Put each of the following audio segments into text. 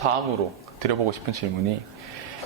다음으로 드려보고 싶은 질문이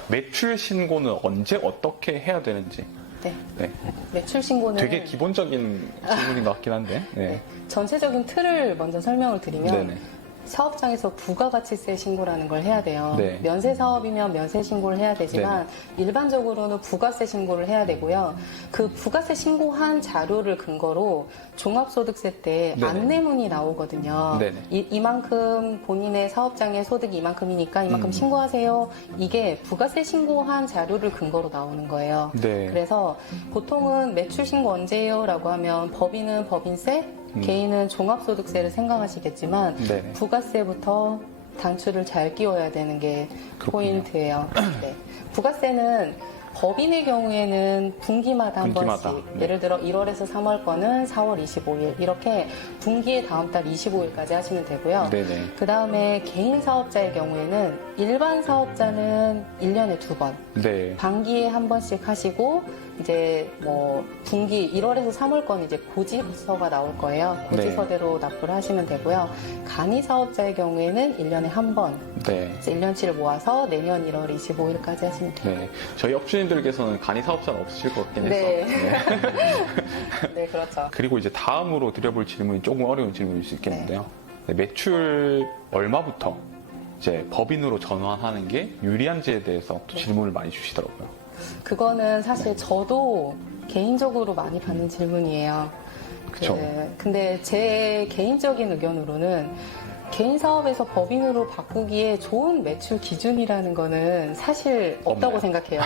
매출 신고는 언제 어떻게 해야 되는지. 네. 네. 매출 신고는 되게 기본적인 질문인 것 같긴 한데. 네. 네. 전체적인 틀을 먼저 설명을 드리면 네네. 사업장에서 부가가치세 신고라는 걸 해야 돼요. 네. 면세 사업이면 면세 신고를 해야 되지만 일반적으로는 부가세 신고를 해야 되고요. 그 부가세 신고한 자료를 근거로 종합소득세 때 네네. 안내문이 나오거든요. 네네. 이만큼 본인의 사업장의 소득이 이만큼이니까 이만큼 신고하세요. 이게 부가세 신고한 자료를 근거로 나오는 거예요. 네. 그래서 보통은 매출 신고 언제예요? 라고 하면 법인은 법인세, 개인은 종합소득세를 생각하시겠지만 네네. 부가세부터 단추를 잘 끼워야 되는 게 그렇군요. 포인트예요. 네. 부가세는 법인의 경우에는 분기마다 한 분기마다. 번씩 네. 예를 들어 1월에서 3월 거는 4월 25일 이렇게 분기의 다음 달 25일까지 하시면 되고요. 네네. 그 다음에 개인 사업자의 경우에는 일반 사업자는 1년에 2번 네. 반기에 한 번씩 하시고 이제 뭐 분기 1월에서 3월 건 이제 고지서가 나올 거예요. 고지서대로 납부를 하시면 되고요. 간이 사업자의 경우에는 1년에 한 번 네. 1년치를 모아서 내년 1월 25일까지 하시면 돼요. 네. 저희 업주님들께서는 간이 사업자는 없으실 것 같긴 네. 해서. 네. 네, 그렇죠. 그리고 이제 다음으로 드려볼 질문이 조금 어려운 질문일 수 있겠는데요. 네, 매출 얼마부터 이제 법인으로 전환하는 게 유리한지에 대해서 또 질문을 많이 주시더라고요. 그거는 사실 저도 개인적으로 많이 받는 질문이에요. 그쵸. 근데 제 개인적인 의견으로는 개인 사업에서 법인으로 바꾸기에 좋은 매출 기준이라는 거는 사실 없다고 없나요? 생각해요.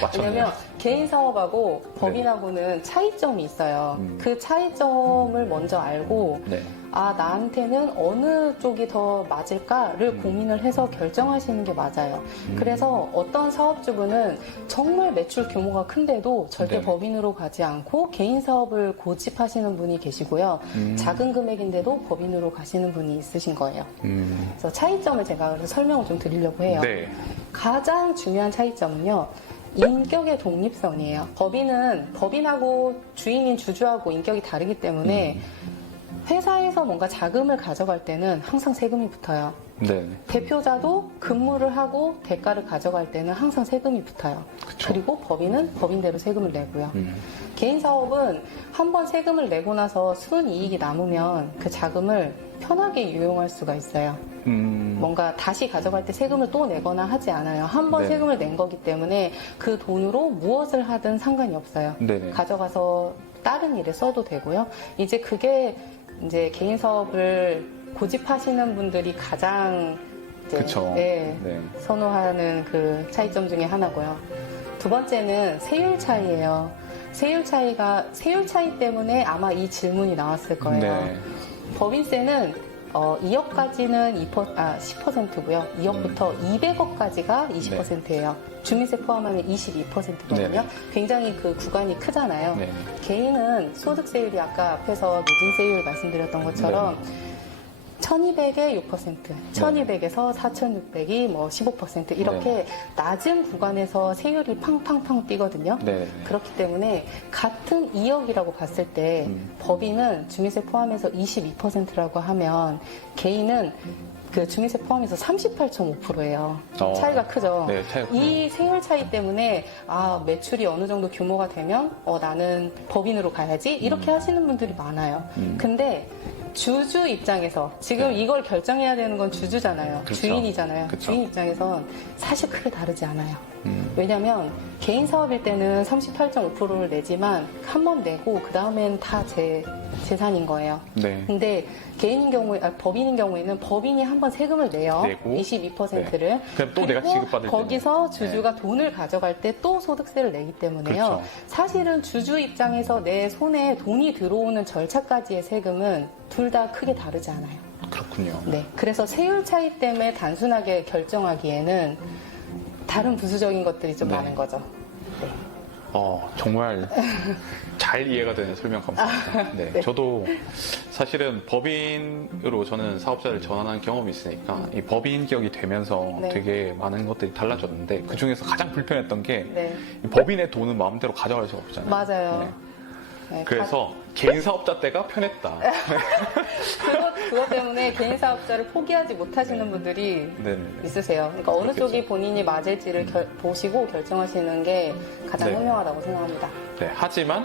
맞췄네요. 왜냐면 개인 사업하고 법인하고는 차이점이 있어요. 그 차이점을 먼저 알고 네. 아, 나한테는 어느 쪽이 더 맞을까를 고민을 해서 결정하시는 게 맞아요. 그래서 어떤 사업주분은 정말 매출 규모가 큰데도 절대 네네. 법인으로 가지 않고 개인 사업을 고집하시는 분이 계시고요. 작은 금액인데도 법인으로 가시는 분이 있으신 거예요. 그래서 차이점을 제가 그래서 설명을 좀 드리려고 해요. 네. 가장 중요한 차이점은요. 인격의 독립성이에요. 법인은 법인하고 주인인 주주하고 인격이 다르기 때문에 회사에서 뭔가 자금을 가져갈 때는 항상 세금이 붙어요. 네. 대표자도 근무를 하고 대가를 가져갈 때는 항상 세금이 붙어요. 그쵸. 그리고 법인은 법인대로 세금을 내고요. 개인 사업은 한번 세금을 내고 나서 순이익이 남으면 그 자금을 편하게 유용할 수가 있어요. 뭔가 다시 가져갈 때 세금을 또 내거나 하지 않아요. 한 번 네. 세금을 낸 거기 때문에 그 돈으로 무엇을 하든 상관이 없어요. 네네. 가져가서 다른 일에 써도 되고요. 이제 그게 이제 개인 사업을 고집하시는 분들이 가장 이제 그쵸. 네, 네. 선호하는 그 차이점 중에 하나고요. 두 번째는 세율 차이예요. 세율 차이 때문에 아마 이 질문이 나왔을 거예요. 네. 법인세는 2억까지는 10%고요. 2억부터 200억까지가 20%예요. 주민세 포함하면 22%거든요. 네. 굉장히 그 구간이 크잖아요. 네. 개인은 소득세율이 아까 앞에서 누진세율 말씀드렸던 것처럼 1200에 6%, 1200에서 4600이 뭐 15% 이렇게 낮은 구간에서 세율이 팡팡팡 뛰거든요. 네. 그렇기 때문에 같은 2억이라고 봤을 때 법인은 주민세 포함해서 22%라고 하면 개인은 그 주민세 포함해서 38.5%예요. 차이가 크죠. 네, 차이가 크네요. 이 세율 차이 때문에 아 매출이 어느 정도 규모가 되면 나는 법인으로 가야지 이렇게 하시는 분들이 많아요. 근데 주주 입장에서 지금 이걸 결정해야 되는 건 주주잖아요. 그렇죠. 주인이잖아요. 그렇죠. 주인 입장에선 사실 크게 다르지 않아요. 왜냐면 개인 사업일 때는 38.5%를 내지만 한 번 내고 그 다음엔 다 제 재산인 거예요. 네. 근데 개인인 경우에 법인인 경우에는 법인이 한 번 세금을 내요. 내고, 22%를. 네. 그럼 또 내가 지급받을 거기서 때는. 주주가 돈을 가져갈 때 또 소득세를 내기 때문에요. 그렇죠. 사실은 주주 입장에서 내 손에 돈이 들어오는 절차까지의 세금은 둘 다 크게 다르지 않아요. 그렇군요. 네. 그래서 세율 차이 때문에 단순하게 결정하기에는 다른 부수적인 것들이 좀 네. 많은 거죠. 네. 정말 잘 이해가 되는 설명 감사합니다. 네, 네. 저도 사실은 법인으로 저는 사업자를 전환한 경험이 있으니까 이 법인격이 되면서 네. 되게 많은 것들이 달라졌는데 그 중에서 가장 불편했던 게 네. 이 법인의 돈은 마음대로 가져갈 수가 없잖아요. 맞아요. 네. 네, 그래서 개인 사업자 때가 편했다. 그것 때문에 개인 사업자를 포기하지 못하시는 분들이 네네. 있으세요. 그러니까 어느 그렇겠죠. 쪽이 본인이 맞을지를 보시고 결정하시는 게 가장 네. 현명하다고 생각합니다. 네, 하지만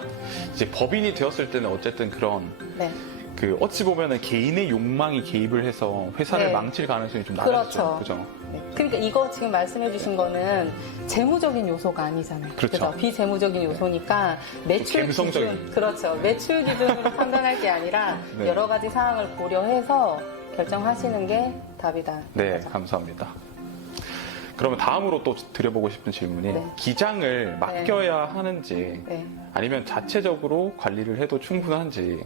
이제 법인이 되었을 때는 어쨌든 그런 네. 그 어찌 보면은 개인의 욕망이 개입을 해서 회사를 네. 망칠 가능성이 좀 그렇죠. 낮아지죠. 그죠? 네. 그러니까 이거 지금 말씀해주신 거는 재무적인 요소가 아니잖아요. 그렇죠. 그죠? 비재무적인 요소니까 매출 감성적인. 기준, 그렇죠. 매출 기준으로 판단할 게 아니라 네. 여러 가지 사항을 고려해서 결정하시는 게 답이다. 네, 감사합니다. 그러면 다음으로 또 드려보고 싶은 질문이 네. 기장을 맡겨야 하는지 네. 아니면 자체적으로 관리를 해도 충분한지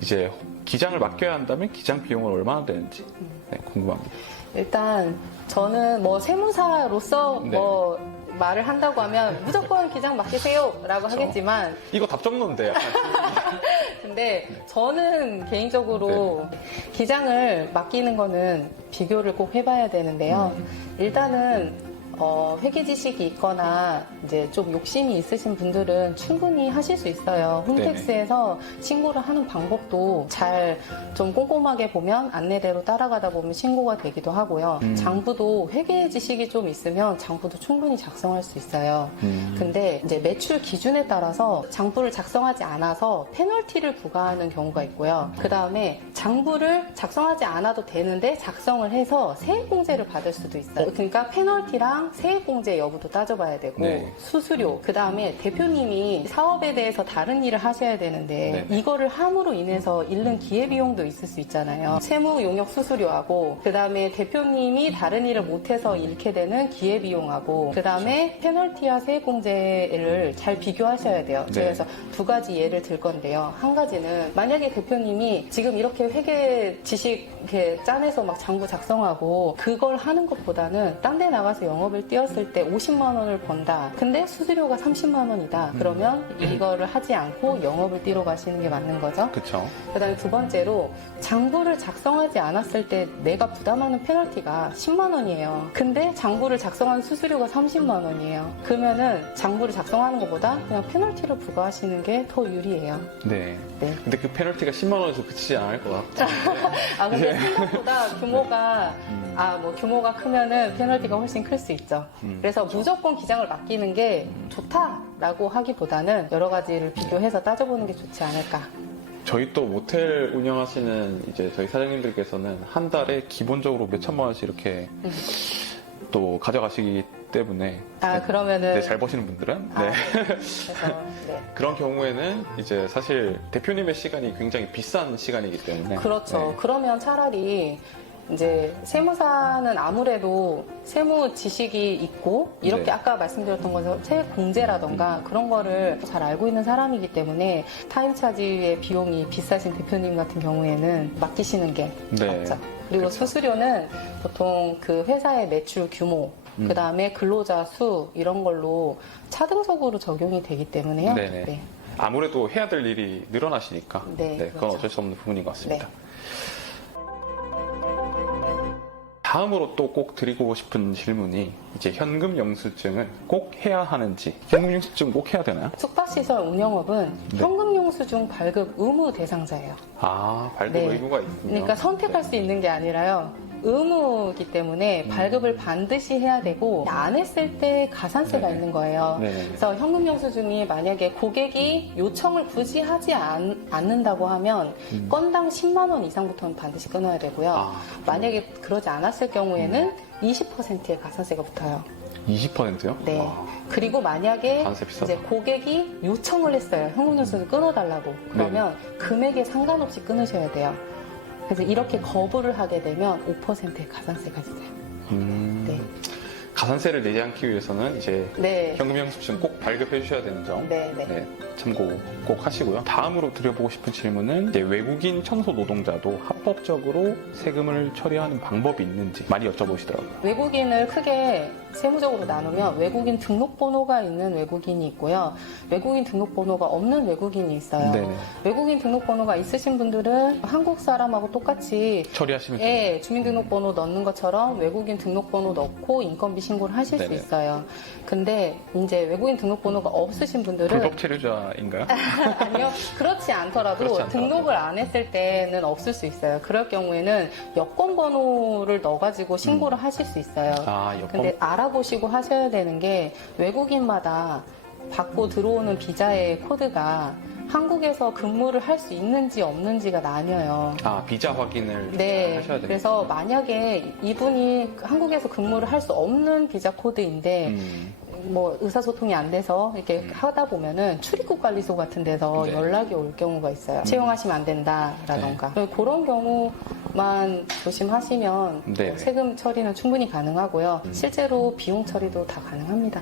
이제 기장을 맡겨야 한다면 기장 비용은 얼마나 되는지 네, 궁금합니다. 일단 저는 뭐 세무사로서 네. 뭐 말을 한다고 하면 무조건 기장 맡기세요라고 하겠지만 이거 답정론인데 약간. 근데 저는 개인적으로 기장을 맡기는 거는 비교를 꼭 해봐야 되는데요. 일단은 회계 지식이 있거나 이제 좀 욕심이 있으신 분들은 충분히 하실 수 있어요. 홈택스에서 신고를 하는 방법도 잘 좀 꼼꼼하게 보면 안내대로 따라가다 보면 신고가 되기도 하고요. 장부도 회계 지식이 좀 있으면 장부도 충분히 작성할 수 있어요. 근데 이제 매출 기준에 따라서 장부를 작성하지 않아서 페널티를 부과하는 경우가 있고요. 그 다음에 장부를 작성하지 않아도 되는데 작성을 해서 세액공제를 받을 수도 있어요. 그러니까 페널티랑 세액공제 여부도 따져봐야 되고 네. 수수료, 그 다음에 대표님이 사업에 대해서 다른 일을 하셔야 되는데 네. 이거를 함으로 인해서 잃는 기회비용도 있을 수 있잖아요. 세무 용역 수수료하고 그 다음에 대표님이 다른 일을 못해서 잃게 되는 기회비용하고 그 다음에 페널티와 세액공제를 잘 비교하셔야 돼요. 네. 제가 그래서 두 가지 예를 들 건데요. 한 가지는 만약에 대표님이 지금 이렇게 회계 지식 이렇게 짜내서 막 장부 작성하고 그걸 하는 것보다는 딴 데 나가서 영업을 뛰었을 때 50만 원을 번다. 근데 수수료가 30만 원이다. 그러면 이거를 하지 않고 영업을 뛰러 가시는 게 맞는 거죠. 그쵸. 그다음에 두 번째로 장부를 작성하지 않았을 때 내가 부담하는 페널티가 10만 원이에요. 근데 장부를 작성한 수수료가 30만 원이에요. 그러면은 장부를 작성하는 것보다 그냥 페널티를 부과하시는 게 더 유리해요. 네. 네. 근데 그 페널티가 10만 원에서 그치지 않을 것 같아요. 아 근데 생각보다 규모가 뭐 규모가 크면은 페널티가 훨씬 클 수 있죠. 그래서 무조건 기장을 맡기는 게 좋다라고 하기보다는 여러 가지를 비교해서 따져보는 게 좋지 않을까. 저희 또 모텔 운영하시는 이제 저희 사장님들께서는 한 달에 기본적으로 몇 천만 원씩 이렇게 또 가져가시기 때문에 그러면은 네, 잘 버시는 분들은 네. 그래서 네. 그런 경우에는 이제 사실 대표님의 시간이 굉장히 비싼 시간이기 때문에 그렇죠. 네. 그러면 차라리 이제 세무사는 아무래도 세무 지식이 있고 이렇게 네. 아까 말씀드렸던 것처럼 세액 공제라던가 그런 거를 잘 알고 있는 사람이기 때문에 타임차지의 비용이 비싸신 대표님 같은 경우에는 맡기시는 게 네. 맞죠. 그리고 수수료는 보통 그 회사의 매출 규모 그 다음에 근로자 수 이런 걸로 차등적으로 적용이 되기 때문에요. 네네. 네. 아무래도 해야 될 일이 늘어나시니까 네, 그건 그렇죠. 어쩔 수 없는 부분인 것 같습니다. 네. 다음으로 또 꼭 드리고 싶은 질문이 이제 현금 영수증을 꼭 해야 하는지 현금 영수증 꼭 해야 되나요? 숙박시설 운영업은 네. 현금영수증 발급 의무 대상자예요. 발급 네. 의무가 있군요. 그러니까 선택할 수 있는 게 아니라요. 의무이기 때문에 발급을 반드시 해야 되고 안 했을 때 가산세가 네. 있는 거예요. 네. 그래서 현금영수증이 만약에 고객이 요청을 굳이 하지 않는다고 하면 건당 10만 원 이상부터는 반드시 끊어야 되고요. 만약에 그러지 않았을 경우에는 20%의 가산세가 붙어요. 20%요? 네. 그리고 만약에 가산세 비싸다. 이제 고객이 요청을 했어요. 현금영수증 끊어달라고. 그러면 금액에 상관없이 끊으셔야 돼요. 그래서 이렇게 거부를 하게 되면 5%의 가산세가 있어요. 네. 가산세를 내지 않기 위해서는 이제 네. 현금 영수증 꼭 발급해 주셔야 되는 점 네, 네. 참고 꼭 하시고요. 다음으로 드려보고 싶은 질문은 이제 외국인 청소 노동자도 합법적으로 세금을 처리하는 방법이 있는지 많이 여쭤보시더라고요. 외국인을 크게 세무적으로 나누면 외국인 등록번호가 있는 외국인이 있고요. 외국인 등록번호가 없는 외국인이 있어요. 네네. 외국인 등록번호가 있으신 분들은 한국 사람하고 똑같이 처리하시면 돼요. 예, 주민등록번호 넣는 것처럼 외국인 등록번호 넣고 인건비 신고를 하실 네네. 수 있어요. 근데 이제 외국인 등록번호가 없으신 분들은 불법 체류자인가요? 아니요, 그렇지 않더라도 그렇지 않더라도. 등록을 안 했을 때는 없을 수 있어요. 그럴 경우에는 여권번호를 넣어가지고 신고를 하실 수 있어요. 아, 여권. 근데 알아보시고 하셔야 되는 게 외국인마다 받고 들어오는 비자의 코드가 한국에서 근무를 할 수 있는지 없는지가 나뉘어요. 아, 비자 확인을 네, 하셔야 돼요. 그래서 만약에 이분이 한국에서 근무를 할 수 없는 비자 코드인데 뭐 의사소통이 안 돼서 이렇게 하다 보면은 출입국 관리소 같은 데서 네. 연락이 올 경우가 있어요. 채용하시면 안 된다라던가. 그런 경우만 조심하시면 네. 세금 처리는 충분히 가능하고요. 실제로 비용 처리도 다 가능합니다.